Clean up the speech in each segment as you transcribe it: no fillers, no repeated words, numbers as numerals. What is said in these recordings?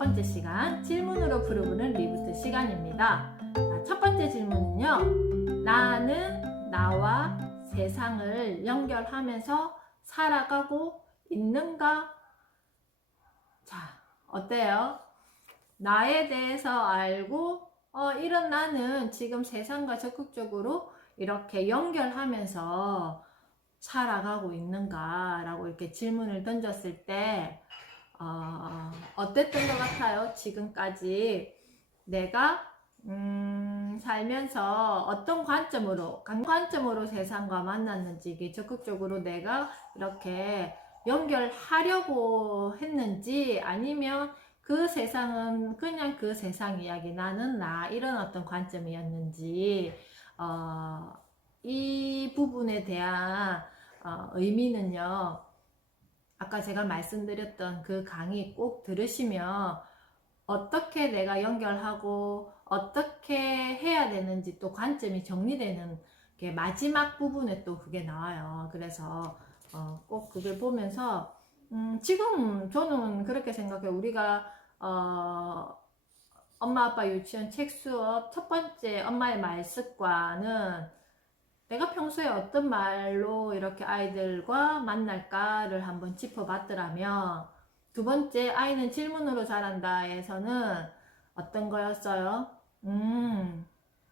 번째 시간 질문으로 풀어보는 리부트 시간입니다. 첫 번째 질문은요. 나는 나와 세상을 연결하면서 살아가고 있는가? 자, 어때요? 나에 대해서 알고 이런 나는 지금 세상과 적극적으로 이렇게 연결하면서 살아가고 있는가? 라고 이렇게 질문을 던졌을 때 어땠던 것 같아요? 지금까지 내가 살면서 어떤 관점으로 세상과 만났는지, 이게 적극적으로 내가 이렇게 연결하려고 했는지, 아니면 그 세상은 그냥 그 세상 이야기, 나는 나, 이런 어떤 관점이었는지, 이 부분에 대한 의미는요, 아까 제가 말씀드렸던 그 강의 꼭 들으시면 어떻게 내가 연결하고 어떻게 해야 되는지 또 관점이 정리되는 게 마지막 부분에 또 그게 나와요. 그래서 꼭 그걸 보면서 지금 저는 그렇게 생각해요. 우리가 엄마 아빠 유치원 책 수업 첫 번째 엄마의 말 습관은 내가 평소에 어떤 말로 이렇게 아이들과 만날까를 한번 짚어봤더라면, 두 번째 아이는 질문으로 자란다에서는 어떤 거였어요?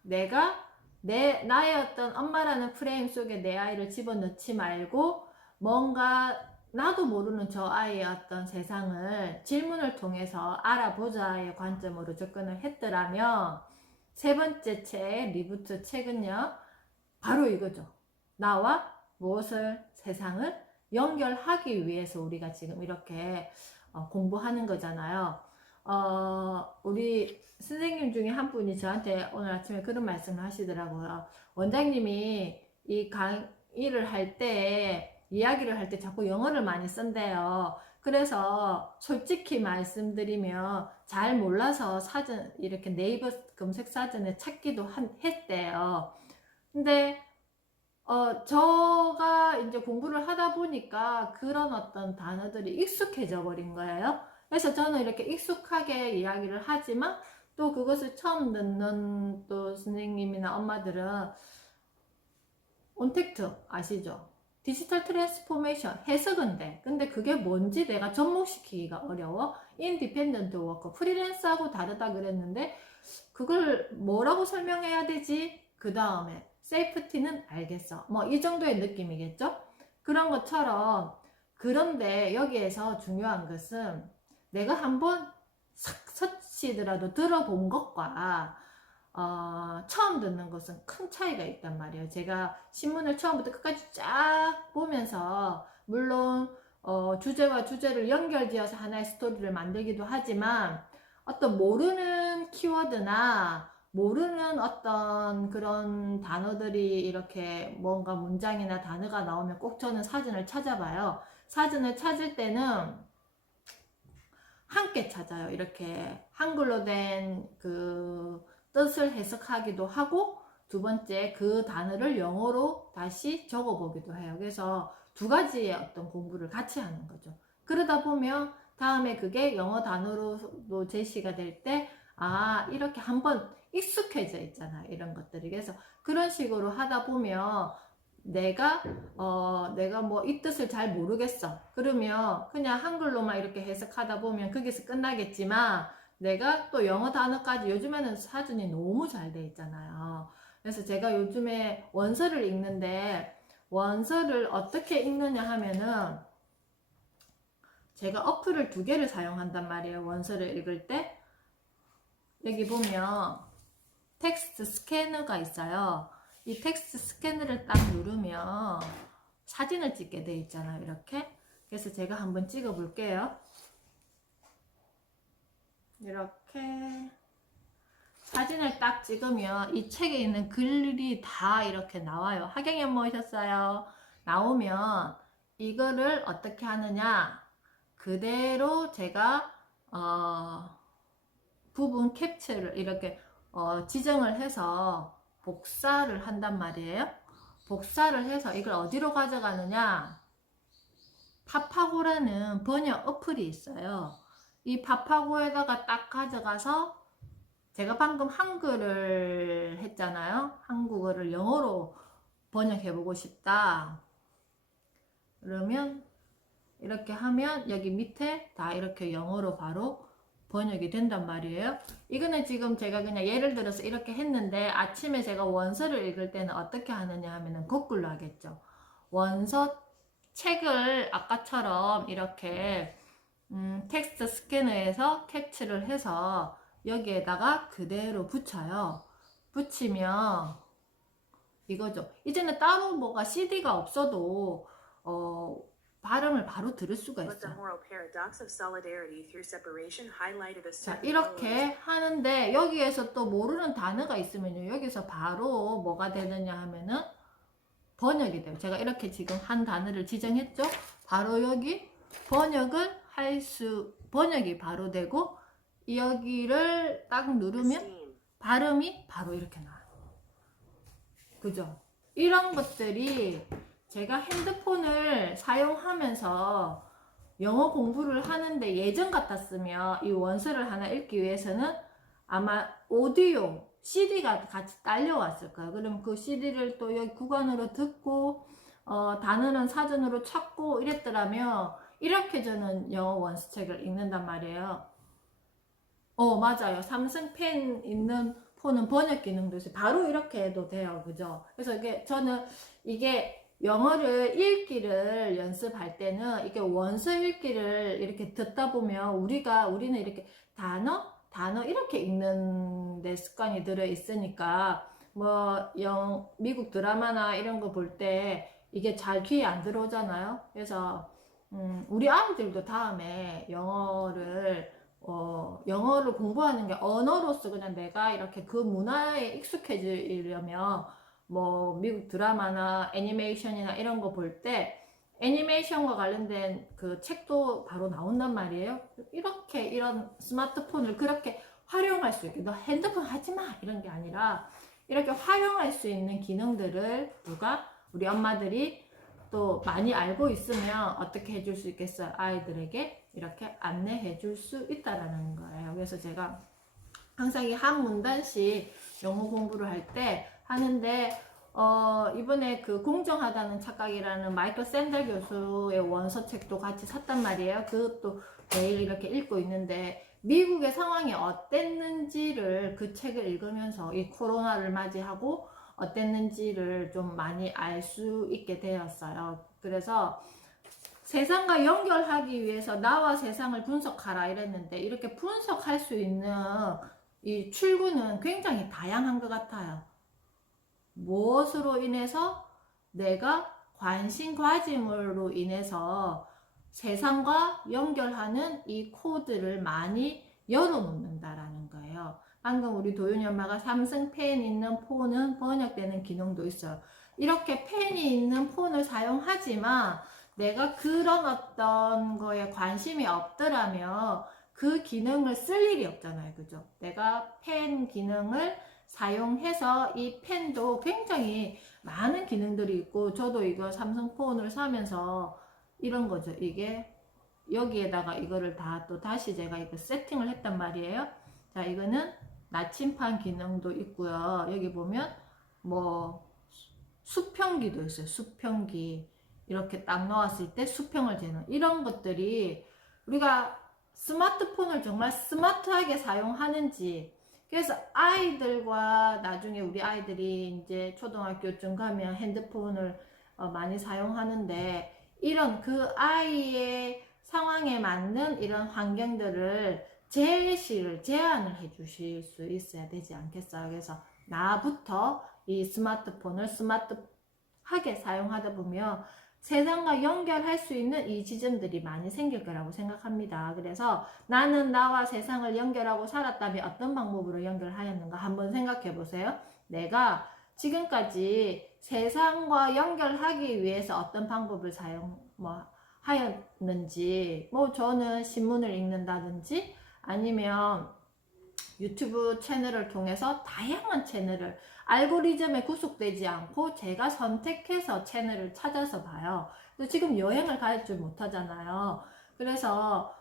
내가 나의 어떤 엄마라는 프레임 속에 내 아이를 집어넣지 말고 뭔가 나도 모르는 저 아이의 어떤 세상을 질문을 통해서 알아보자의 관점으로 접근을 했더라면, 세 번째 책, 리부트 책은요, 바로 이거죠. 나와 무엇을, 세상을 연결하기 위해서 우리가 지금 이렇게 공부하는 거잖아요. 우리 선생님 중에 한 분이 저한테 오늘 아침에 그런 말씀을 하시더라고요. 원장님이 이 강의를 할 때, 이야기를 할 때 자꾸 영어를 많이 쓴대요. 그래서 솔직히 말씀드리면 잘 몰라서 사전, 이렇게 네이버 검색 사전에 찾기도 했대요. 근데 저가 이제 공부를 하다 보니까 그런 어떤 단어들이 익숙해져 버린 거예요. 그래서 저는 이렇게 익숙하게 이야기를 하지만 또 그것을 처음 듣는 또 선생님이나 엄마들은 온택트 아시죠? 디지털 트랜스포메이션 해석은 돼. 근데 그게 뭔지 내가 접목시키기가 어려워. 인디펜던트 워커, 프리랜서하고 다르다 그랬는데 그걸 뭐라고 설명해야 되지? 그 다음에 세이프티는 알겠어. 뭐 이 정도의 느낌이겠죠? 그런 것처럼. 그런데 여기에서 중요한 것은 내가 한번 서치더라도 들어본 것과 처음 듣는 것은 큰 차이가 있단 말이에요. 제가 신문을 처음부터 끝까지 쫙 보면서 물론 주제와 주제를 연결지어서 하나의 스토리를 만들기도 하지만, 어떤 모르는 키워드나 모르는 어떤 그런 단어들이 이렇게 뭔가 문장이나 단어가 나오면 꼭 저는 사전을 찾아봐요. 사전을 찾을 때는 함께 찾아요. 이렇게 한글로 된 그 뜻을 해석하기도 하고, 두 번째 그 단어를 영어로 다시 적어보기도 해요. 그래서 두 가지의 어떤 공부를 같이 하는 거죠. 그러다 보면 다음에 그게 영어 단어로도 제시가 될 때, 이렇게 한번 익숙해져 있잖아요. 이런 것들이. 그래서 그런 식으로 하다 보면 내가 뭐 이 뜻을 잘 모르겠어. 그러면 그냥 한글로만 이렇게 해석하다 보면 거기서 끝나겠지만, 내가 또 영어 단어까지, 요즘에는 사전이 너무 잘 돼 있잖아요. 그래서 제가 요즘에 원서를 읽는데, 원서를 어떻게 읽느냐 하면은 제가 어플을 두 개를 사용한단 말이에요. 원서를 읽을 때 여기 보면 텍스트 스캐너가 있어요. 이 텍스트 스캐너를 딱 누르면 사진을 찍게 돼 있잖아요. 이렇게. 그래서 제가 한번 찍어 볼게요. 이렇게 사진을 딱 찍으면 이 책에 있는 글이 다 이렇게 나와요. 하경연 모셨어요. 나오면 이거를 어떻게 하느냐, 그대로 제가 부분 캡처를 이렇게 지정을 해서 복사를 한단 말이에요. 복사를 해서 이걸 어디로 가져가느냐, 파파고라는 번역 어플이 있어요. 이 파파고에다가 딱 가져가서 제가 방금 한글을 했잖아요. 한국어를 영어로 번역해 보고 싶다. 그러면 이렇게 하면 여기 밑에 다 이렇게 영어로 바로 번역이 된단 말이에요. 이거는 지금 제가 그냥 예를 들어서 이렇게 했는데 아침에 제가 원서를 읽을 때는 어떻게 하느냐 하면은 거꾸로 하겠죠. 원서 책을 아까처럼 이렇게 텍스트 스캐너에서 캡처를 해서 여기에다가 그대로 붙여요. 붙이면 이거죠. 이제는 따로 뭐가 CD가 없어도 발음을 바로 들을 수가 있어요. 자, 이렇게 하는데 여기에서 또 모르는 단어가 있으면요. 여기서 바로 뭐가 되느냐 하면은 번역이 돼요. 제가 이렇게 지금 한 단어를 지정했죠. 바로 여기 번역이 바로 되고 여기를 딱 누르면 발음이 바로 이렇게 나와요. 그죠? 이런 것들이 제가 핸드폰을 사용하면서 영어 공부를 하는데 예전 같았으면 이 원서를 하나 읽기 위해서는 아마 오디오, CD가 같이 딸려왔을 거예요. 그럼 그 CD를 또 여기 구간으로 듣고 단어는 사전으로 찾고 이랬더라면 이렇게 저는 영어 원서책을 읽는단 말이에요. 맞아요. 삼성 펜 있는 폰은 번역 기능도 있어요. 바로 이렇게 해도 돼요. 그죠? 그래서 저는 이게 영어를 읽기를 연습할 때는 이게 원서 읽기를 이렇게 듣다 보면 우리는 이렇게 단어 이렇게 읽는 데 습관이 들어 있으니까 미국 드라마나 이런 거 볼 때 이게 잘 귀에 안 들어오잖아요. 그래서 우리 아이들도 다음에 영어를 공부하는 게 언어로서 그냥 내가 이렇게 그 문화에 익숙해지려면 미국 드라마나 애니메이션이나 이런 거 볼 때 애니메이션과 관련된 그 책도 바로 나온단 말이에요. 이런 스마트폰을 그렇게 활용할 수 있게, 너 핸드폰 하지 마! 이런 게 아니라 이렇게 활용할 수 있는 기능들을 우리 엄마들이 또 많이 알고 있으면 어떻게 해줄 수 있겠어요? 아이들에게 이렇게 안내해 줄 수 있다라는 거예요. 그래서 제가 항상 이 한 문단씩 영어 공부를 할 때 하는데 이번에 그 공정하다는 착각이라는 마이클 샌델 교수의 원서책도 같이 샀단 말이에요. 그것도 매일 이렇게 읽고 있는데 미국의 상황이 어땠는지를 그 책을 읽으면서 이 코로나를 맞이하고 어땠는지를 좀 많이 알 수 있게 되었어요. 그래서 세상과 연결하기 위해서 나와 세상을 분석하라 이랬는데 이렇게 분석할 수 있는 이 출구는 굉장히 다양한 것 같아요. 무엇으로 인해서 내가 관심으로 인해서 세상과 연결하는 이 코드를 많이 열어놓는다라는 거예요. 방금 우리 도윤이 엄마가 삼성 펜 있는 폰은 번역되는 기능도 있어요. 이렇게 펜이 있는 폰을 사용하지만 내가 그런 어떤 거에 관심이 없더라면 그 기능을 쓸 일이 없잖아요. 그죠? 내가 펜 기능을 사용해서 이 펜도 굉장히 많은 기능들이 있고 저도 이거 삼성폰을 사면서 이런 거죠. 이게 여기에다가 이거를 다시 제가 이거 세팅을 했단 말이에요. 자, 이거는 나침판 기능도 있고요. 여기 보면 수평기도 있어요. 수평기. 이렇게 딱 넣었을 때 수평을 재는 이런 것들이 우리가 스마트폰을 정말 스마트하게 사용하는지, 그래서 아이들과 나중에 우리 아이들이 이제 초등학교쯤 가면 핸드폰을 많이 사용하는데 이런 그 아이의 상황에 맞는 이런 환경들을 제안을 해 주실 수 있어야 되지 않겠어요? 그래서 나부터 이 스마트폰을 스마트하게 사용하다 보면 세상과 연결할 수 있는 이 지점들이 많이 생길 거라고 생각합니다. 그래서 나는 나와 세상을 연결하고 살았다면 어떤 방법으로 연결하였는가 한번 생각해 보세요. 내가 지금까지 세상과 연결하기 위해서 어떤 방법을 하였는지, 저는 신문을 읽는다든지 아니면 유튜브 채널을 통해서 다양한 채널을 알고리즘에 구속되지 않고 제가 선택해서 채널을 찾아서 봐요. 지금 여행을 갈 줄 못하잖아요. 그래서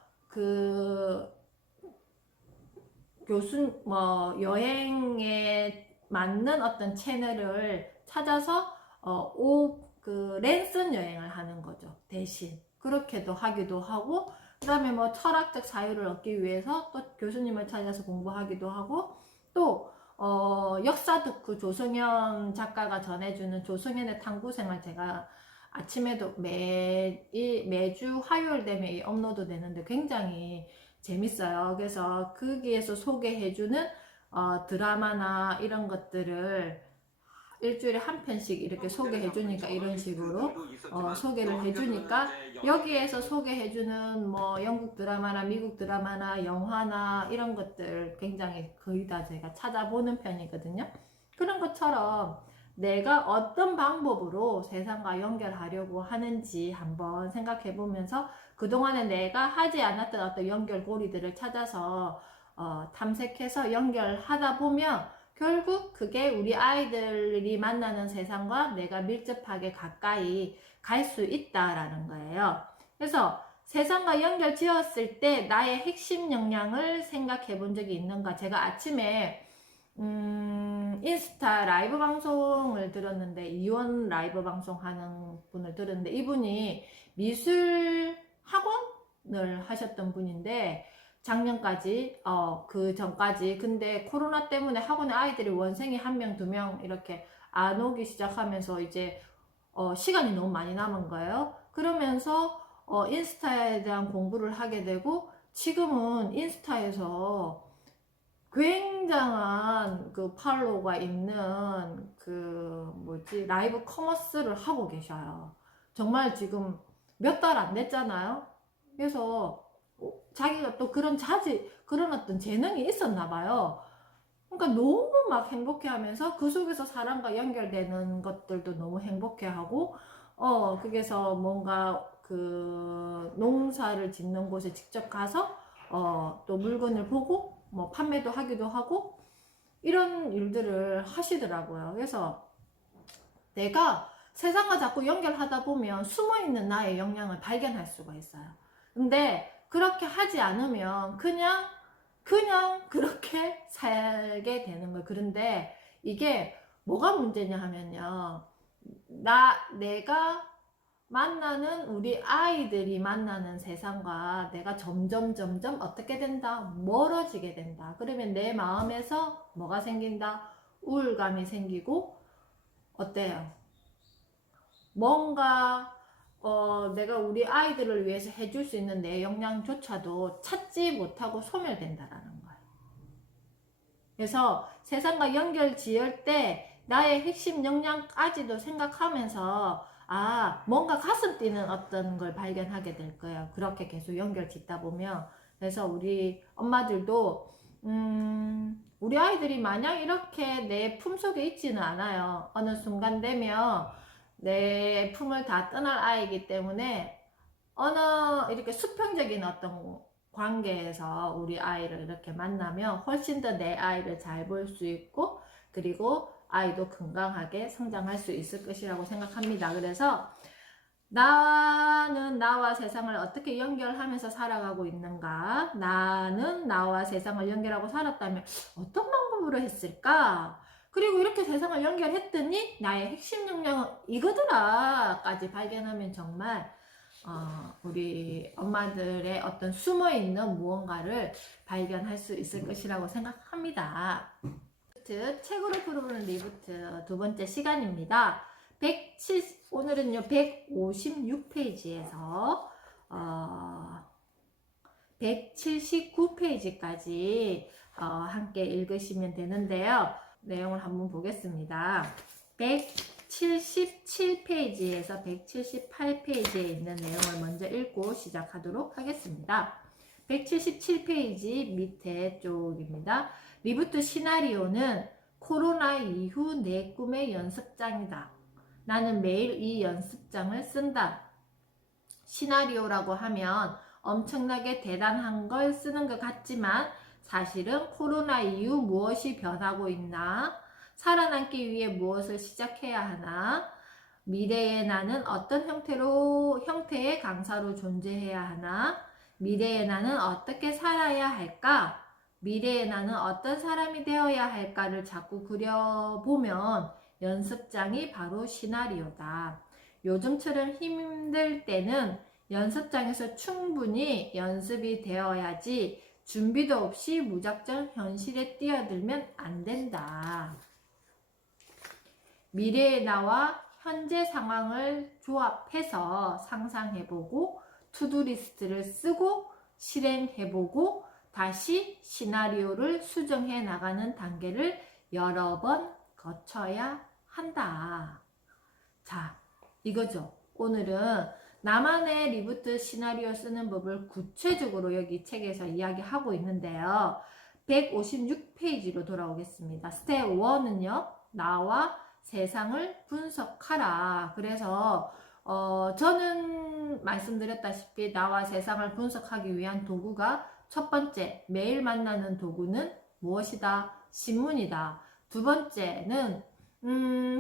여행에 맞는 어떤 채널을 찾아서 랜선 여행을 하는 거죠. 대신 그렇게도 하기도 하고, 그 다음에 뭐 철학적 자유를 얻기 위해서 또 교수님을 찾아서 공부하기도 하고, 또 역사 덕후 조성현 작가가 전해주는 조성현의 탐구생활, 제가 아침에도 매주 화요일 되면 업로드 되는데 굉장히 재밌어요. 그래서 거기에서 소개해주는 드라마나 이런 것들을 일주일에 한 편씩 이렇게 소개해주니까, 이런 식으로 소개를 해주니까, 여기에서 소개해주는 뭐 영국 드라마나 미국 드라마나 영화나 이런 것들 굉장히 거의 다 제가 찾아보는 편이거든요. 그런 것처럼 내가 어떤 방법으로 세상과 연결하려고 하는지 한번 생각해 보면서, 그동안에 내가 하지 않았던 어떤 연결고리들을 찾아서 탐색해서 연결하다 보면 결국 그게 우리 아이들이 만나는 세상과 내가 밀접하게 가까이 갈 수 있다라는 거예요. 그래서 세상과 연결 지었을 때 나의 핵심 역량을 생각해 본 적이 있는가? 제가 아침에 인스타 라이브 방송을 들었는데, 이원 라이브 방송 하는 분을 들었는데, 이분이 미술 학원을 하셨던 분인데, 작년까지, 그 전까지. 근데 코로나 때문에 학원에 아이들이 원생이 한 명, 두 명 이렇게 안 오기 시작하면서 이제, 시간이 너무 많이 남은 거예요. 그러면서, 인스타에 대한 공부를 하게 되고, 지금은 인스타에서 굉장한 그 팔로우가 있는 라이브 커머스를 하고 계셔요. 정말 지금 몇 달 안 됐잖아요. 그래서 자기가 또 그런 어떤 재능이 있었나 봐요. 그러니까 너무 막 행복해 하면서 그 속에서 사람과 연결되는 것들도 너무 행복해 하고, 그게서 뭔가 그 농사를 짓는 곳에 직접 가서, 또 물건을 보고, 뭐 판매도 하기도 하고, 이런 일들을 하시더라고요. 그래서 내가 세상과 자꾸 연결하다 보면 숨어있는 나의 역량을 발견할 수가 있어요. 근데 그렇게 하지 않으면 그냥 그렇게 살게 되는 거예요. 그런데 이게 뭐가 문제냐 하면요, 내가 만나는, 우리 아이들이 만나는 세상과 내가 점점 어떻게 된다? 멀어지게 된다. 그러면 내 마음에서 뭐가 생긴다? 우울감이 생기고, 어때요? 뭔가 내가 우리 아이들을 위해서 해줄 수 있는 내 역량조차도 찾지 못하고 소멸된다라는 거예요. 그래서 세상과 연결 지을 때 나의 핵심 역량까지도 생각하면서, 뭔가 가슴 뛰는 어떤 걸 발견하게 될 거예요. 그렇게 계속 연결 짓다 보면. 그래서 우리 엄마들도 우리 아이들이 마냥 이렇게 내 품속에 있지는 않아요. 어느 순간 되면 내 품을 다 떠날 아이이기 때문에 이렇게 수평적인 어떤 관계에서 우리 아이를 이렇게 만나면 훨씬 더 내 아이를 잘 볼 수 있고, 그리고 아이도 건강하게 성장할 수 있을 것이라고 생각합니다. 그래서 나는 나와 세상을 어떻게 연결하면서 살아가고 있는가? 나는 나와 세상을 연결하고 살았다면 어떤 방법으로 했을까? 그리고 이렇게 세상을 연결했더니 나의 핵심 역량은 이거더라까지 발견하면 정말 우리 엄마들의 어떤 숨어있는 무언가를 발견할 수 있을 것이라고 생각합니다. 책으로 풀어보는 리부트 두 번째 시간입니다. 오늘은요 156페이지에서 179페이지까지 함께 읽으시면 되는데요. 내용을 한번 보겠습니다. 177페이지에서 178페이지에 있는 내용을 먼저 읽고 시작하도록 하겠습니다. 177페이지 밑에 쪽입니다. 리부트 시나리오는 코로나 이후 내 꿈의 연습장이다. 나는 매일 이 연습장을 쓴다. 시나리오라고 하면 엄청나게 대단한 걸 쓰는 것 같지만 사실은 코로나 이후 무엇이 변하고 있나? 살아남기 위해 무엇을 시작해야 하나? 미래의 나는 어떤 형태의 강사로 존재해야 하나? 미래의 나는 어떻게 살아야 할까? 미래의 나는 어떤 사람이 되어야 할까를 자꾸 그려보면 연습장이 바로 시나리오다. 요즘처럼 힘들 때는 연습장에서 충분히 연습이 되어야지 준비도 없이 무작정 현실에 뛰어들면 안 된다. 미래의 나와 현재 상황을 조합해서 상상해보고 투두리스트를 쓰고 실행해보고 다시 시나리오를 수정해 나가는 단계를 여러 번 거쳐야 한다. 자, 이거죠. 오늘은 나만의 리부트 시나리오 쓰는 법을 구체적으로 여기 책에서 이야기하고 있는데요. 156페이지로 돌아오겠습니다. 스텝 1은요. 나와 세상을 분석하라. 그래서 저는 말씀드렸다시피 나와 세상을 분석하기 위한 도구가 첫 번째, 매일 만나는 도구는 무엇이다? 신문이다. 두 번째는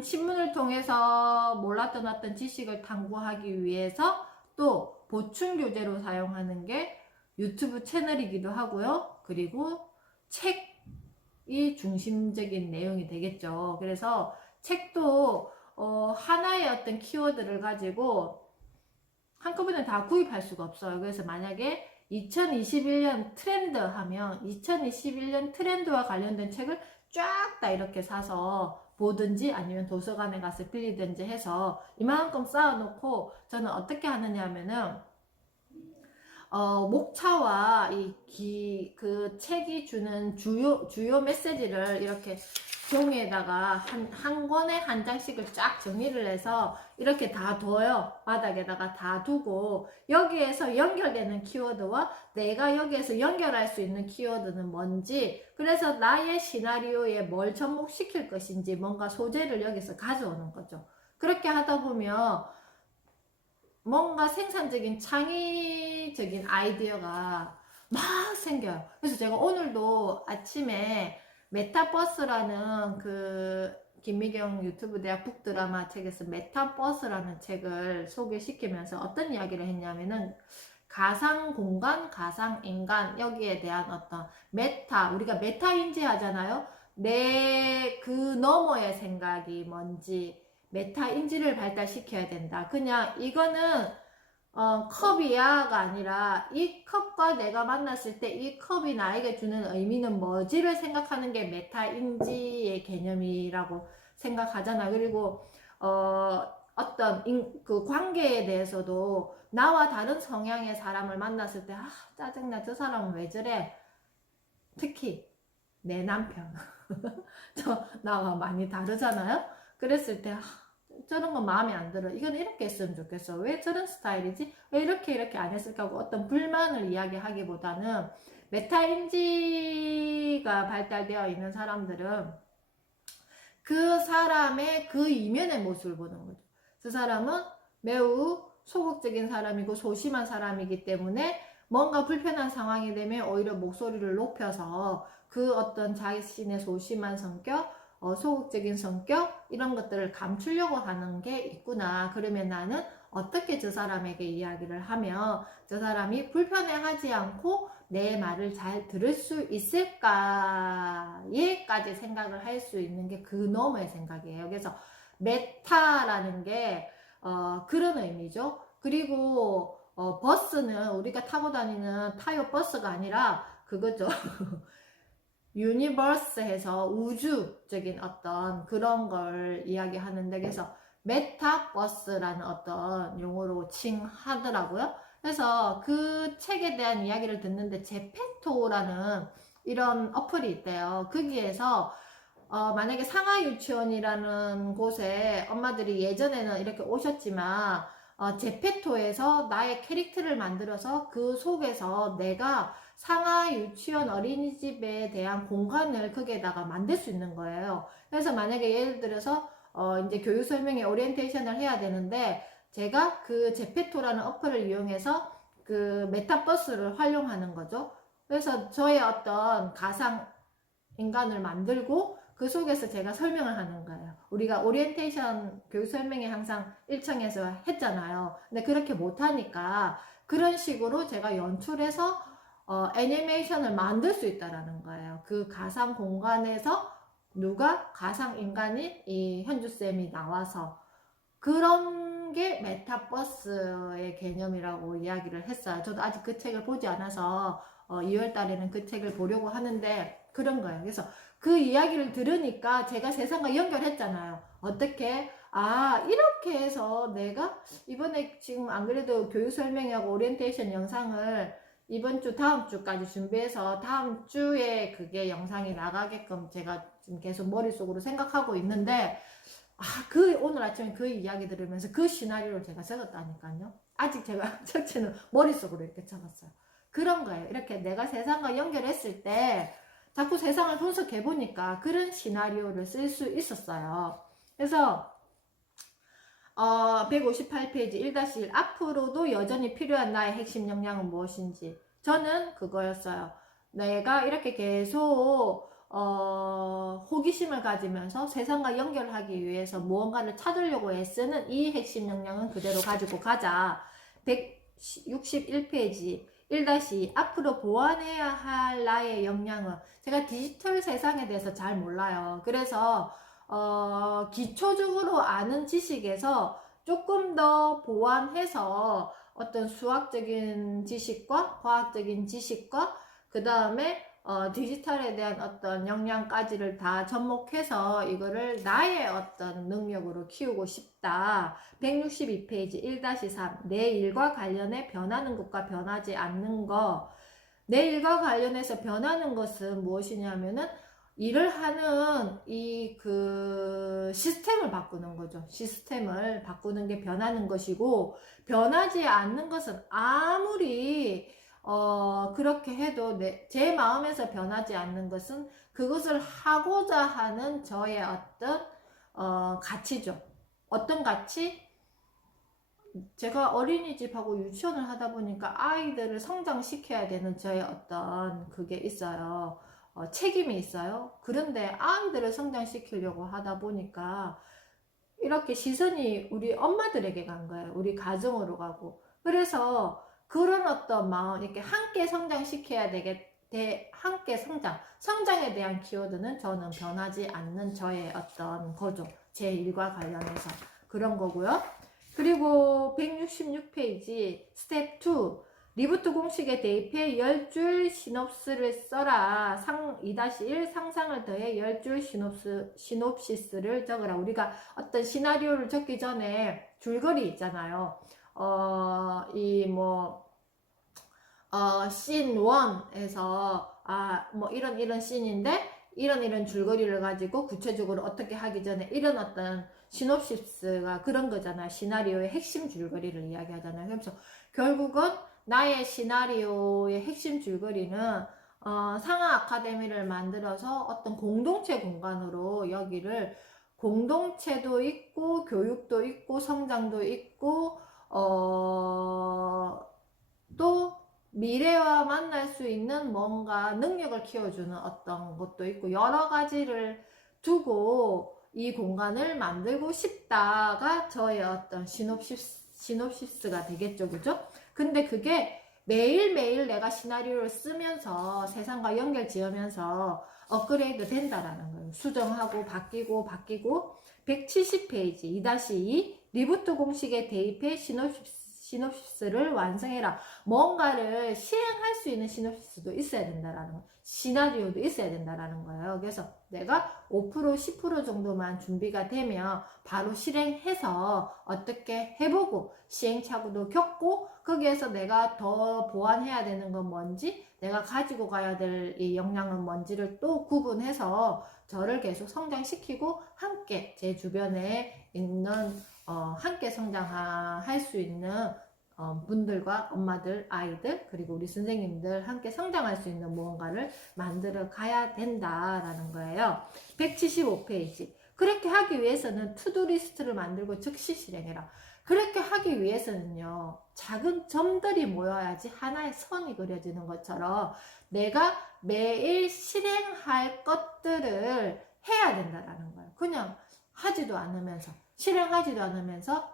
신문을 통해서 몰랐던 어떤 지식을 탐구하기 위해서 또 보충 교재로 사용하는 게 유튜브 채널이기도 하고요. 그리고 책이 중심적인 내용이 되겠죠. 그래서 책도 하나의 어떤 키워드를 가지고 한꺼번에 다 구입할 수가 없어요. 그래서 만약에 2021년 트렌드 하면 2021년 트렌드와 관련된 책을 쫙 다 이렇게 사서 보든지 아니면 도서관에 가서 빌리든지 해서 이만큼 쌓아놓고 저는 어떻게 하느냐 하면은 목차와 그 책이 주는 주요 메시지를 이렇게 종이에다가 한 권에 한 장씩을 쫙 정리를 해서 이렇게 다 둬요. 바닥에다가 다 두고 여기에서 연결되는 키워드와 내가 여기에서 연결할 수 있는 키워드는 뭔지, 그래서 나의 시나리오에 뭘 접목시킬 것인지 뭔가 소재를 여기서 가져오는 거죠. 그렇게 하다 보면 뭔가 생산적인 창의적인 아이디어가 막 생겨요. 그래서 제가 오늘도 아침에 메타버스라는 그 김미경 유튜브 대학 북드라마 책에서 메타버스라는 책을 소개시키면서 어떤 이야기를 했냐면은 가상 공간, 가상 인간, 여기에 대한 어떤 메타, 우리가 메타인지 하잖아요. 내 그 너머의 생각이 뭔지, 메타인지를 발달시켜야 된다. 그냥 이거는 컵이야가 아니라 이 컵과 내가 만났을 때 이 컵이 나에게 주는 의미는 뭐지를 생각하는 게 메타인지의 개념이라고 생각하잖아. 그리고 어떤 그 관계에 대해서도 나와 다른 성향의 사람을 만났을 때 짜증나, 저 사람은 왜 저래. 특히 내 남편 나와 많이 다르잖아요. 그랬을 때 저런 건 마음에 안 들어. 이건 이렇게 했으면 좋겠어. 왜 저런 스타일이지? 왜 이렇게 안 했을까 하고 어떤 불만을 이야기하기보다는 메타인지가 발달되어 있는 사람들은 그 사람의 그 이면의 모습을 보는 거죠. 그 사람은 매우 소극적인 사람이고 소심한 사람이기 때문에 뭔가 불편한 상황이 되면 오히려 목소리를 높여서 그 어떤 자신의 소심한 성격, 소극적인 성격 이런 것들을 감추려고 하는 게 있구나. 그러면 나는 어떻게 저 사람에게 이야기를 하면 저 사람이 불편해하지 않고 내 말을 잘 들을 수 있을까에까지 생각을 할 수 있는 게 그 너머의 생각이에요. 그래서 메타라는 게 그런 의미죠. 그리고 버스는 우리가 타고 다니는 타요 버스가 아니라 그거죠. 유니버스해서 우주적인 어떤 그런 걸 이야기하는데, 그래서 메타버스라는 어떤 용어로 칭하더라고요. 그래서 그 책에 대한 이야기를 듣는데 제페토라는 이런 어플이 있대요. 거기에서 만약에 상하 유치원이라는 곳에 엄마들이 예전에는 이렇게 오셨지만 제페토에서 나의 캐릭터를 만들어서 그 속에서 내가 상하 유치원 어린이집에 대한 공간을 거기에다가 만들 수 있는 거예요. 그래서 만약에 예를 들어서 이제 교육 설명회 오리엔테이션을 해야 되는데 제가 그 제페토라는 어플을 이용해서 그 메타버스를 활용하는 거죠. 그래서 저의 어떤 가상 인간을 만들고 그 속에서 제가 설명을 하는 거예요. 우리가 오리엔테이션 교육 설명회 항상 1층에서 했잖아요. 근데 그렇게 못하니까 그런 식으로 제가 연출해서 애니메이션을 만들 수 있다라는 거예요. 그 가상 공간에서 누가 가상 인간인 이 현주쌤이 나와서 그런 게 메타버스의 개념이라고 이야기를 했어요. 저도 아직 그 책을 보지 않아서 2월 달에는 그 책을 보려고 하는데 그런 거예요. 그래서 그 이야기를 들으니까 제가 세상과 연결했잖아요. 어떻게? 아, 이렇게 해서 내가 이번에 지금 안 그래도 교육 설명하고 오리엔테이션 영상을 이번 주 다음 주까지 준비해서 다음 주에 그게 영상이 나가게끔 제가 지금 계속 머릿속으로 생각하고 있는데 오늘 아침에 그 이야기 들으면서 그 시나리오를 제가 적었다니까요. 아직 제가 적지는 머릿속으로 이렇게 적었어요. 그런 거예요. 이렇게 내가 세상과 연결했을 때 자꾸 세상을 분석해보니까 그런 시나리오를 쓸 수 있었어요. 그래서 158페이지 1-1 앞으로도 여전히 필요한 나의 핵심 역량은 무엇인지 저는 그거였어요. 내가 이렇게 계속 호기심을 가지면서 세상과 연결하기 위해서 무언가를 찾으려고 애쓰는 이 핵심 역량은 그대로 가지고 가자. 161페이지 1-2 앞으로 보완해야 할 나의 역량은 제가 디지털 세상에 대해서 잘 몰라요. 그래서 기초적으로 아는 지식에서 조금 더 보완해서 어떤 수학적인 지식과 과학적인 지식과 그 다음에 디지털에 대한 어떤 역량까지를 다 접목해서 이거를 나의 어떤 능력으로 키우고 싶다. 162페이지 1-3 내 일과 관련해 변하는 것과 변하지 않는 것. 내 일과 관련해서 변하는 것은 무엇이냐면은 일을 하는 그 시스템을 바꾸는 거죠. 시스템을 바꾸는 게 변하는 것이고, 변하지 않는 것은 아무리 그렇게 해도 제 마음에서 변하지 않는 것은 그것을 하고자 하는 저의 어떤 가치죠. 어떤 가치? 제가 어린이집하고 유치원을 하다 보니까 아이들을 성장시켜야 되는 저의 어떤 그게 있어요. 책임이 있어요. 그런데 아이들을 성장시키려고 하다 보니까 이렇게 시선이 우리 엄마들에게 간 거예요. 우리 가정으로 가고. 그래서 그런 어떤 마음, 이렇게 함께 성장시켜야 함께 성장에 대한 키워드는 저는 변하지 않는 저의 어떤 거죠. 제 일과 관련해서. 그런 거고요. 그리고 166페이지 스텝 2 리부트 공식에 대입해 10줄 시놉스를 써라. 2-1 상상을 더해 10줄 시놉시스를 적어라. 우리가 어떤 시나리오를 적기 전에 줄거리 있잖아요. 씬 1에서 이런 씬인데 이런 줄거리를 가지고 구체적으로 어떻게 하기 전에 이런 어떤 시놉시스가 그런 거잖아요. 시나리오의 핵심 줄거리를 이야기하잖아요. 그래서 결국은 나의 시나리오의 핵심 줄거리는 상하 아카데미를 만들어서 어떤 공동체 공간으로 여기를 공동체도 있고 교육도 있고 성장도 있고 또 미래와 만날 수 있는 뭔가 능력을 키워주는 어떤 것도 있고 여러 가지를 두고 이 공간을 만들고 싶다가 저의 어떤 시놉시스가 되겠죠. 그죠? 근데 그게 매일매일 내가 시나리오를 쓰면서 세상과 연결 지으면서 업그레이드 된다라는 거예요. 수정하고 바뀌고 170페이지 2-2 리부트 공식에 대입해 시놉시스를 완성해라. 뭔가를 실행할 수 있는 시놉시스도 있어야 된다라는 거. 시나리오도 있어야 된다라는 거예요. 그래서 내가 5% 10% 정도만 준비가 되면 바로 실행해서 어떻게 해보고 시행착오도 겪고 거기에서 내가 더 보완해야 되는 건 뭔지 내가 가지고 가야 될 이 역량은 뭔지를 또 구분해서 저를 계속 성장시키고 함께 제 주변에 있는 함께 성장할 수 있는 분들과 엄마들, 아이들, 그리고 우리 선생님들 함께 성장할 수 있는 무언가를 만들어 가야 된다라는 거예요. 175페이지. 그렇게 하기 위해서는 투두 리스트를 만들고 즉시 실행해라. 그렇게 하기 위해서는요, 작은 점들이 모여야지 하나의 선이 그려지는 것처럼 내가 매일 실행할 것들을 해야 된다라는 거예요. 그냥 하지도 않으면서, 실행하지도 않으면서,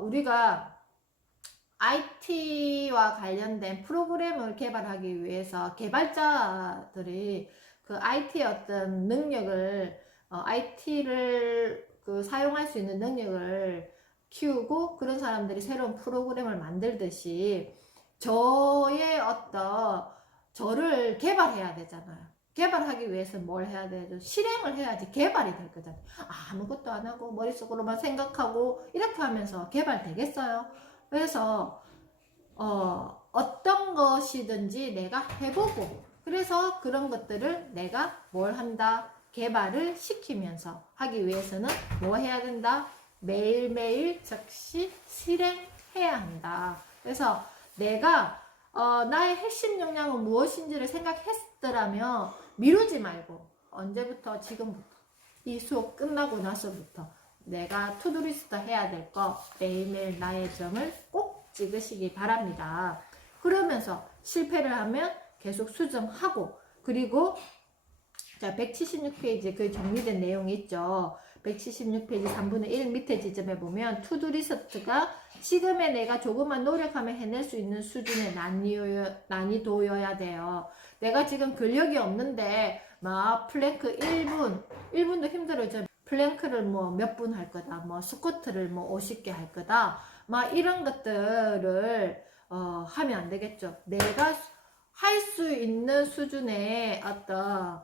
우리가 IT와 관련된 프로그램을 개발하기 위해서 개발자들이 그 IT의 어떤 능력을, IT를 그 사용할 수 있는 능력을 키우고 그런 사람들이 새로운 프로그램을 만들듯이 저의 어떤 저를 개발해야 되잖아요. 개발하기 위해서 뭘 해야 되죠? 실행을 해야지 개발이 될 거잖아요. 아무것도 안 하고 머릿속으로만 생각하고 이렇게 하면서 개발되겠어요? 그래서 어떤 것이든지 내가 해보고 그래서 그런 것들을 내가 뭘 한다? 개발을 시키면서 하기 위해서는 뭐 해야 된다? 매일매일 즉시 실행해야 한다. 그래서 내가 나의 핵심 역량은 무엇인지를 생각했더라면 미루지 말고 언제부터? 지금부터 이 수업 끝나고 나서부터 내가 투두리스트 해야 될 거 매일매일 나의 점을 꼭 찍으시기 바랍니다. 그러면서 실패를 하면 계속 수정하고 그리고 자 176페이지 그 정리된 내용이 있죠. 176페이지 3분의 1 밑에 지점에 보면 투두리스트가 지금의 내가 조금만 노력하면 해낼 수 있는 수준의 난이도여야 돼요. 내가 지금 근력이 없는데 막 플랭크 1분도 힘들어져. 플랭크를 뭐 몇 분 할 거다. 뭐 스쿼트를 뭐 50개 할 거다. 막 이런 것들을 하면 안 되겠죠. 내가 할 수 있는 수준의 어떤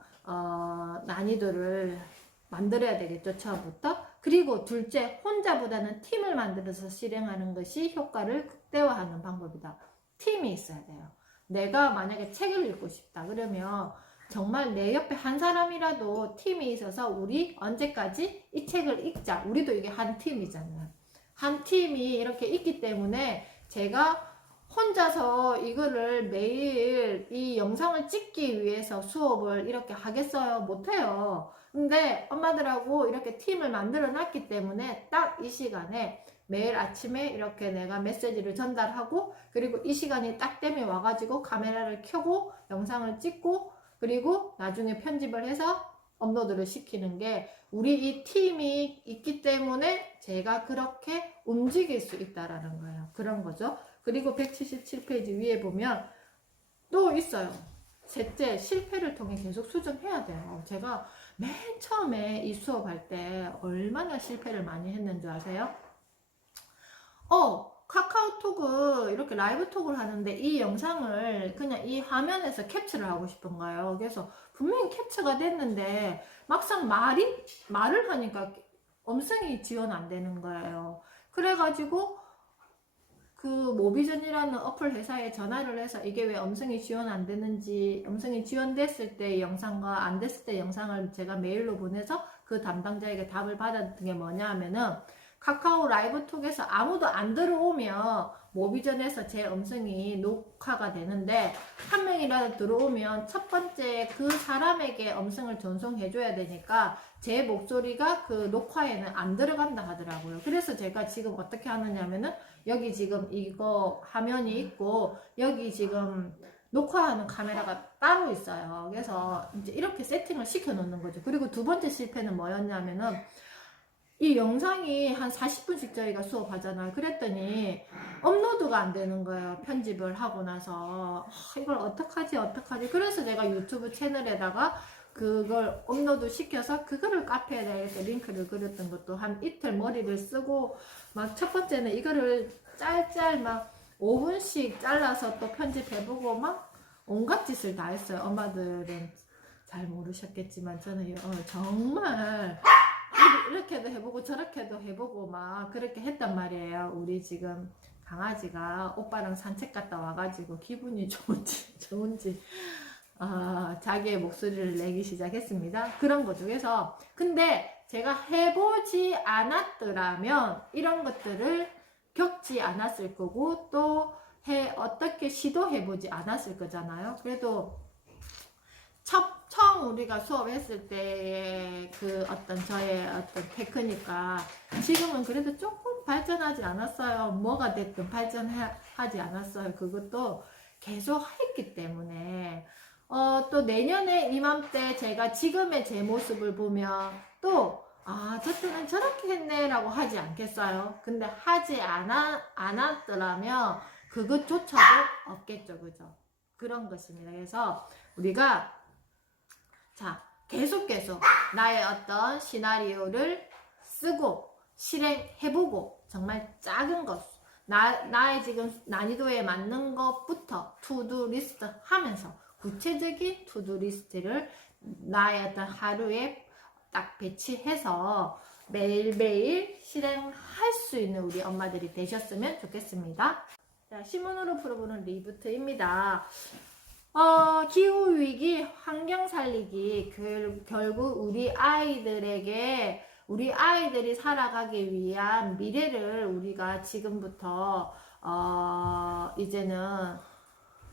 난이도를 만들어야 되겠죠. 처음부터. 그리고 둘째, 혼자보다는 팀을 만들어서 실행하는 것이 효과를 극대화하는 방법이다. 팀이 있어야 돼요. 내가 만약에 책을 읽고 싶다. 그러면 정말 내 옆에 한 사람이라도 팀이 있어서 우리 언제까지 이 책을 읽자. 우리도 이게 한 팀이잖아요. 한 팀이 이렇게 있기 때문에 제가 혼자서 이거를 매일 이 영상을 찍기 위해서 수업을 이렇게 하겠어요? 못해요. 근데 엄마들하고 이렇게 팀을 만들어 놨기 때문에 딱 이 시간에 매일 아침에 이렇게 내가 메시지를 전달하고 그리고 이 시간이 딱 되면 와가지고 카메라를 켜고 영상을 찍고 그리고 나중에 편집을 해서 업로드를 시키는 게 우리 이 팀이 있기 때문에 제가 그렇게 움직일 수 있다라는 거예요. 그런 거죠. 그리고 177페이지 위에 보면 또 있어요. 셋째, 실패를 통해 계속 수정해야 돼요. 제가 맨 처음에 이 수업할 때 얼마나 실패를 많이 했는 줄 아세요? 카카오톡을 이렇게 라이브 톡을 하는데 이 영상을 그냥 이 화면에서 캡처를 하고 싶은 거예요. 그래서 분명히 캡처가 됐는데 막상 말을 하니까 음성이 지원 안 되는 거예요. 그래가지고 그 모비전이라는 어플 회사에 전화를 해서 이게 왜 음성이 지원 안 되는지, 음성이 지원됐을 때 영상과 안 됐을 때 영상을 제가 메일로 보내서 그 담당자에게 답을 받았던 게 뭐냐 하면은 카카오 라이브톡에서 아무도 안 들어오면 모비전에서 제 음성이 녹화가 되는데 한 명이라도 들어오면 첫 번째 그 사람에게 음성을 전송해줘야 되니까 제 목소리가 그 녹화에는 안 들어간다 하더라고요. 그래서 제가 지금 어떻게 하느냐면은 여기 지금 이거 화면이 있고 여기 지금 녹화하는 카메라가 따로 있어요. 그래서 이제 이렇게 세팅을 시켜 놓는 거죠. 그리고 두 번째 실패는 뭐였냐면은 이 영상이 한 40분씩 저희가 수업하잖아요. 그랬더니 업로드가 안 되는 거예요. 편집을 하고 나서 이걸 어떡하지 그래서 제가 유튜브 채널에다가 그걸 업로드 시켜서 그거를 카페에다 이렇게 링크를 그렸던 것도 한 이틀 머리를 쓰고 막 첫 번째는 이거를 짤짤 막 5분씩 잘라서 또 편집해보고 막 온갖 짓을 다 했어요. 엄마들은 잘 모르셨겠지만 저는 정말 이렇게도 해보고 저렇게도 해보고 막 그렇게 했단 말이에요. 우리 지금 강아지가 오빠랑 산책 갔다 와가지고 기분이 좋은지 자기의 목소리를 내기 시작했습니다. 그런 거죠. 그래서 근데 제가 해보지 않았더라면 이런 것들을 겪지 않았을 거고 또 어떻게 시도해보지 않았을 거잖아요. 그래도 처음 우리가 수업했을 때의 그 어떤 저의 어떤 테크닉과 지금은 그래도 조금 발전하지 않았어요. 뭐가 됐든 발전하지 않았어요. 그것도 계속 했기 때문에 또 내년에 이맘때 제가 지금의 제 모습을 보면 또 아, 저때는 저렇게 했네 라고 하지 않겠어요? 근데 하지 않았더라면 그것조차도 없겠죠. 그죠? 그런 것입니다. 그래서 우리가 자, 계속 나의 어떤 시나리오를 쓰고 실행해보고 정말 작은 것, 나의 지금 난이도에 맞는 것부터 투두 리스트 하면서 구체적인 투두 리스트를 나의 어떤 하루에 딱 배치해서 매일매일 실행할 수 있는 우리 엄마들이 되셨으면 좋겠습니다. 자, 시문으로 풀어보는 리부트입니다. 기후위기, 환경 살리기, 결국 우리 아이들이 살아가기 위한 미래를 우리가 지금부터, 이제는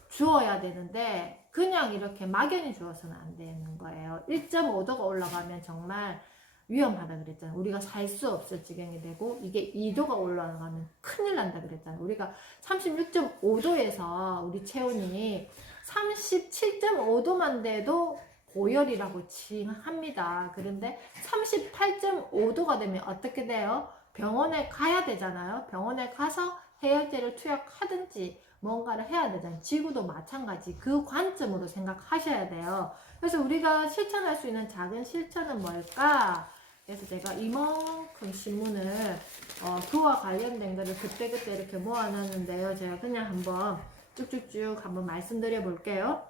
주어야 되는데, 그냥 이렇게 막연히 주어서는 안 되는 거예요. 1.5도가 올라가면 정말 위험하다 그랬잖아요. 우리가 살 수 없을 지경이 되고, 이게 2도가 올라가면 큰일 난다 그랬잖아요. 우리가 36.5도에서 우리 체온이 37.5도만 돼도 고열이라고 칭합니다. 그런데 38.5도가 되면 어떻게 돼요? 병원에 가야 되잖아요. 병원에 가서 해열제를 투약하든지 뭔가를 해야 되잖아요. 지구도 마찬가지. 그 관점으로 생각하셔야 돼요. 그래서 우리가 실천할 수 있는 작은 실천은 뭘까? 그래서 제가 이만큼 신문을 그와 관련된 거를 그때그때 이렇게 모아놨는데요. 제가 그냥 한번 쭉쭉쭉 한번 말씀드려 볼게요.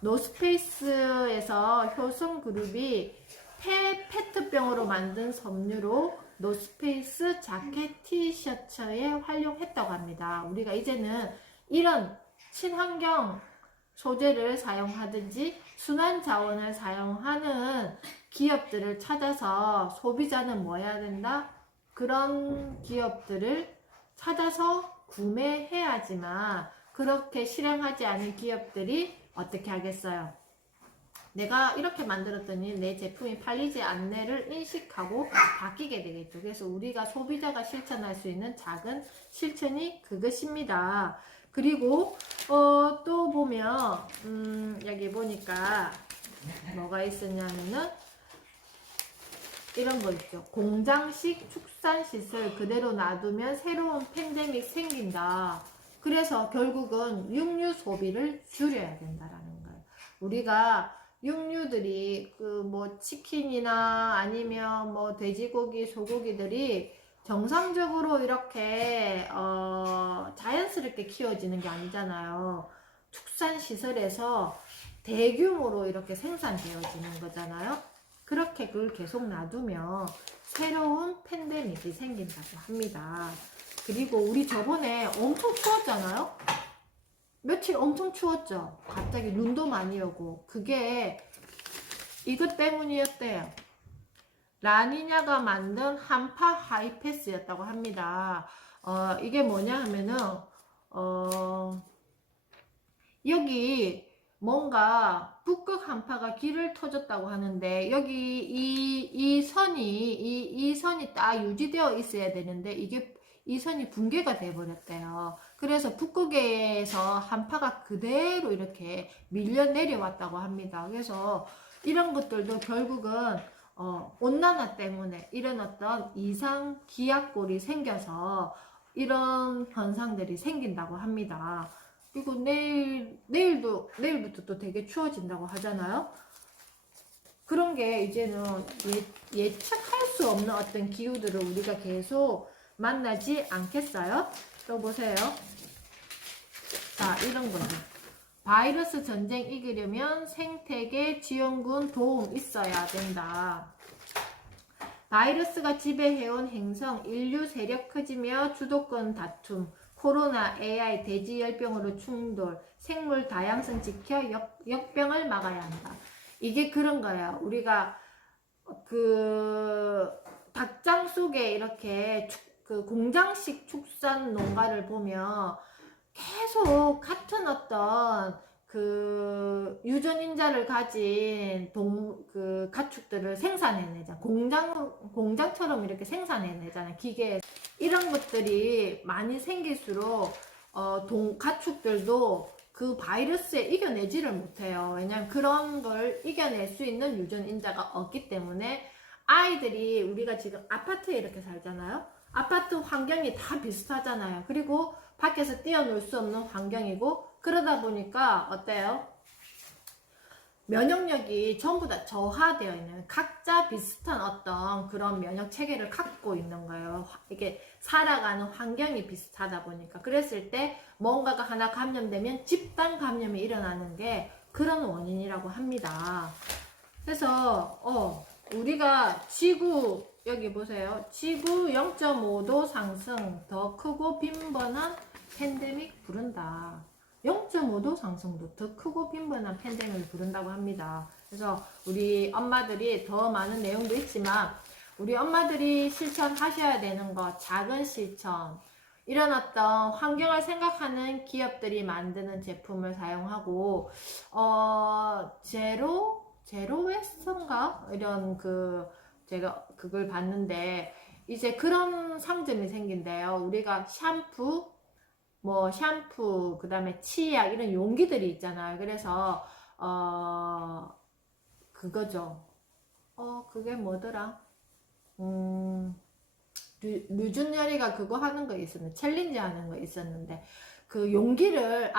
노스페이스에서 효성그룹이 페트병으로 만든 섬유로 노스페이스 자켓 티셔츠에 활용했다고 합니다. 우리가 이제는 이런 친환경 소재를 사용하든지 순환 자원을 사용하는 기업들을 찾아서 소비자는 뭐 해야 된다? 그런 기업들을 찾아서 구매해야지만 그렇게 실행하지 않은 기업들이 어떻게 하겠어요? 내가 이렇게 만들었더니 내 제품이 팔리지 않네를 인식하고 바뀌게 되겠죠. 그래서 우리가 소비자가 실천할 수 있는 작은 실천이 그것입니다. 그리고 또 보면 여기 보니까 뭐가 있었냐면은 이런 거 있죠. 공장식 축산시설 그대로 놔두면 새로운 팬데믹 생긴다. 그래서 결국은 육류 소비를 줄여야 된다라는 거예요. 우리가 육류들이 그 뭐 치킨이나 아니면 뭐 돼지고기, 소고기들이 정상적으로 이렇게 자연스럽게 키워지는 게 아니잖아요. 축산시설에서 대규모로 이렇게 생산되어지는 거잖아요. 그렇게 그걸 계속 놔두면 새로운 팬데믹이 생긴다고 합니다. 그리고 우리 저번에 엄청 추웠잖아요? 며칠 엄청 추웠죠? 갑자기 눈도 많이 오고. 그게 이것 때문이었대요. 라니냐가 만든 한파 하이패스였다고 합니다. 이게 뭐냐 하면은, 여기 뭔가 북극 한파가 길을 터졌다고 하는데 여기 이 선이 딱 유지되어 있어야 되는데 이 선이 붕괴가 돼 버렸대요. 그래서 북극에서 한파가 그대로 이렇게 밀려 내려왔다고 합니다. 그래서 이런 것들도 결국은 온난화 때문에 이런 어떤 이상 기압골이 생겨서 이런 현상들이 생긴다고 합니다. 그리고 내일부터 또 되게 추워진다고 하잖아요. 그런 게 이제는 예측할 수 없는 어떤 기후들을 우리가 계속 만나지 않겠어요? 또 보세요. 자, 이런 거죠. 바이러스 전쟁 이기려면 생태계 지원군 도움 있어야 된다. 바이러스가 지배해온 행성, 인류 세력 커지며 주도권 다툼, 코로나, AI, 대지열병으로 충돌, 생물 다양성 지켜 역병을 막아야 한다. 이게 그런 거예요. 우리가 그 닭장 속에 이렇게 그 공장식 축산 농가를 보면 계속 같은 어떤 그 유전인자를 가진 그 가축들을 생산해내잖아. 공장처럼 이렇게 생산해내잖아. 기계. 이런 것들이 많이 생길수록 가축들도 그 바이러스에 이겨내지를 못해요. 왜냐면 그런 걸 이겨낼 수 있는 유전인자가 없기 때문에 아이들이 우리가 지금 아파트에 이렇게 살잖아요. 아파트 환경이 다 비슷하잖아요. 그리고 밖에서 뛰어놀 수 없는 환경이고, 그러다 보니까 어때요? 면역력이 전부 다 저하되어 있는, 각자 비슷한 어떤 그런 면역 체계를 갖고 있는 거예요. 이게 살아가는 환경이 비슷하다 보니까. 그랬을 때 뭔가가 하나 감염되면 집단 감염이 일어나는 게 그런 원인이라고 합니다. 그래서 우리가 지구, 여기 보세요. 지구 0.5도 상승, 더 크고 빈번한 팬데믹 부른다. 0.5도 상승도 더 크고 빈번한 팬데믹을 부른다고 합니다. 그래서 우리 엄마들이 더 많은 내용도 있지만, 우리 엄마들이 실천하셔야 되는 것, 작은 실천, 이런 어떤 환경을 생각하는 기업들이 만드는 제품을 사용하고, 제로웨스트인가? 이런 제가 그걸 봤는데, 이제 그런 상점이 생긴대요. 우리가 샴푸, 그 다음에 치약, 이런 용기들이 있잖아요. 그래서, 그거죠. 그게 뭐더라? 류준열이가 그거 하는 거 있었는데, 챌린지 하는 거 있었는데, 그 용기를,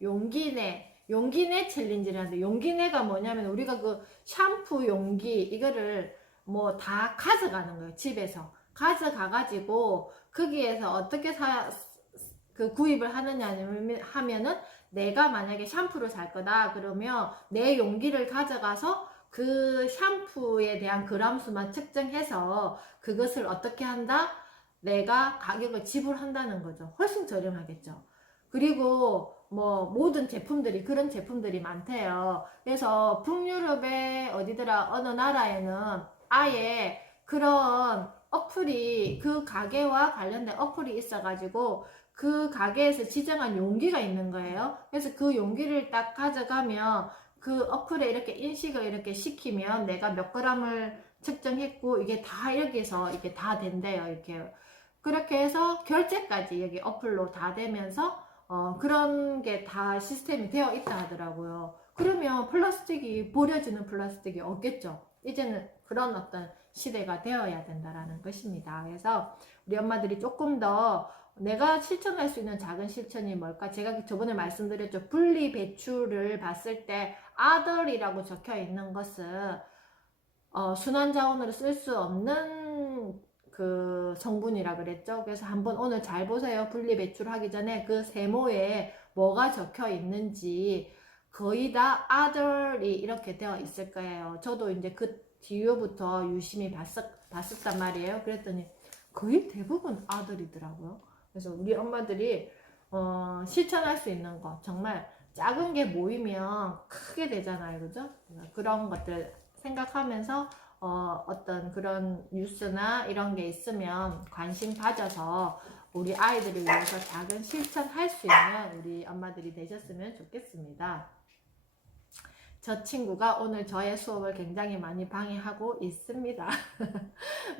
용기내 챌린지를 하는데, 용기내가 뭐냐면, 우리가 그 샴푸 용기, 이거를 뭐 다 가져가는 거예요. 집에서. 가져가가지고, 거기에서 어떻게 구입을 하느냐 하면은, 내가 만약에 샴푸를 살 거다 그러면 내 용기를 가져가서 그 샴푸에 대한 그람수만 측정해서 그것을 어떻게 한다? 내가 가격을 지불한다는 거죠. 훨씬 저렴하겠죠. 그리고 뭐 모든 제품들이, 그런 제품들이 많대요. 그래서 북유럽의 어디더라, 어느 나라에는 아예 그런 어플이, 그 가게와 관련된 어플이 있어가지고 그 가게에서 지정한 용기가 있는 거예요. 그래서 그 용기를 딱 가져가면 그 어플에 이렇게 인식을 이렇게 시키면 내가 몇 그램을 측정했고, 이게 다 여기서 이게 다 된대요. 이렇게. 그렇게 해서 결제까지 여기 어플로 다 되면서 그런 게 다 시스템이 되어 있다 하더라고요. 그러면 버려지는 플라스틱이 없겠죠. 이제는 그런 어떤 시대가 되어야 된다라는 것입니다. 그래서 우리 엄마들이 조금 더 내가 실천할 수 있는 작은 실천이 뭘까? 제가 저번에 말씀드렸죠. 분리 배출을 봤을 때 other이라고 적혀 있는 것은 순환자원으로 쓸 수 없는 그 성분이라 그랬죠. 그래서 한번 오늘 잘 보세요. 분리 배출하기 전에 그 세모에 뭐가 적혀 있는지. 거의 다 other이 이렇게 되어 있을 거예요. 저도 이제 그 뒤로부터 유심히 봤었단 말이에요. 그랬더니 거의 대부분 other이더라고요. 그래서 우리 엄마들이 실천할 수 있는 거, 정말 작은 게 모이면 크게 되잖아요. 그죠? 그런 것들 생각하면서 어떤 그런 뉴스나 이런 게 있으면 관심 가져서 우리 아이들을 위해서 작은 실천할 수 있는 우리 엄마들이 되셨으면 좋겠습니다. 저 친구가 오늘 저의 수업을 굉장히 많이 방해하고 있습니다.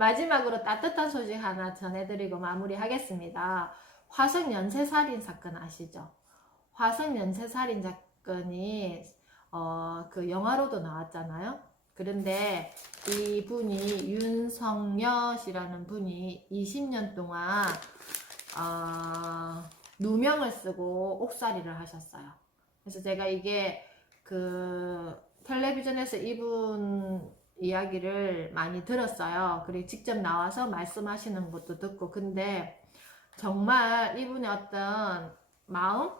마지막으로 따뜻한 소식 하나 전해드리고 마무리하겠습니다. 화성 연쇄살인 사건 아시죠? 화성 연쇄살인 사건이 그 영화로도 나왔잖아요. 그런데 이분이 윤성여이라는 분이 20년 동안 누명을 쓰고 옥살이를 하셨어요. 그래서 제가 이게 그 텔레비전에서 이분 이야기를 많이 들었어요. 그리고 직접 나와서 말씀하시는 것도 듣고. 근데 정말 이분의 어떤 마음?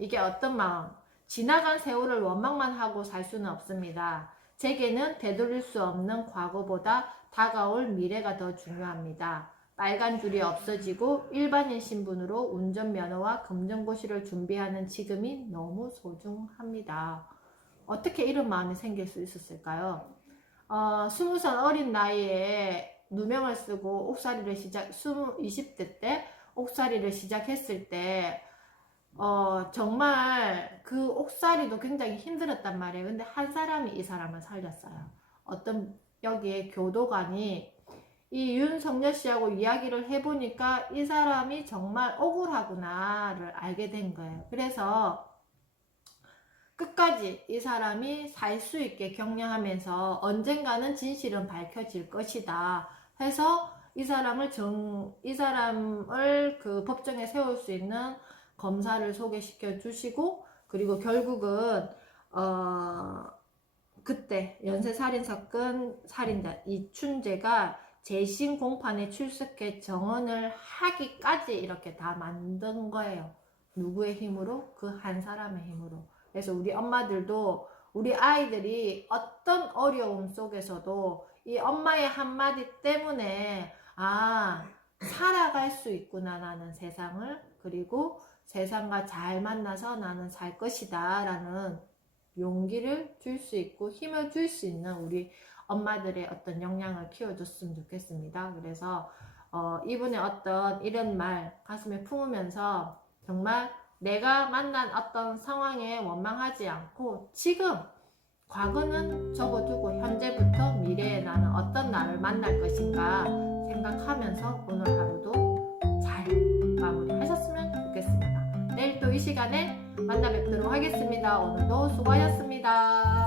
이게 어떤 마음? 지나간 세월을 원망만 하고 살 수는 없습니다. 제게는 되돌릴 수 없는 과거보다 다가올 미래가 더 중요합니다. 빨간 줄이 없어지고 일반인 신분으로 운전면허와 검정고시를 준비하는 지금이 너무 소중합니다. 어떻게 이런 마음이 생길 수 있었을까요? 20살 어린 나이에 누명을 쓰고 옥살이를 20대 때 옥살이를 시작했을 때 정말 그 옥살이도 굉장히 힘들었단 말이에요. 근데 한 사람이 이 사람을 살렸어요. 어떤 여기에 교도관이 이 윤석열 씨하고 이야기를 해보니까 이 사람이 정말 억울하구나를 알게 된 거예요. 그래서 끝까지 이 사람이 살 수 있게 격려하면서 언젠가는 진실은 밝혀질 것이다 해서 이 사람을 그 법정에 세울 수 있는 검사를 소개시켜 주시고, 그리고 결국은 그때 연쇄살인사건 살인자 이춘재가 재심 공판에 출석해 정언을 하기까지 이렇게 다 만든 거예요. 누구의 힘으로? 그 한 사람의 힘으로. 그래서 우리 엄마들도 우리 아이들이 어떤 어려움 속에서도 이 엄마의 한마디 때문에 살아갈 수 있구나, 나는 세상을. 그리고 세상과 잘 만나서 나는 살 것이다 라는 용기를 줄 수 있고 힘을 줄 수 있는 우리 엄마들의 어떤 역량을 키워줬으면 좋겠습니다. 그래서 이분의 어떤 이런 말 가슴에 품으면서 정말 내가 만난 어떤 상황에 원망하지 않고 지금 과거는 접어두고 현재부터 미래에 나는 어떤 나를 만날 것인가 생각하면서 오늘 하루도 잘 마무리하셨으면 좋겠습니다. 내일 또 이 시간에 만나 뵙도록 하겠습니다. 오늘도 수고하셨습니다.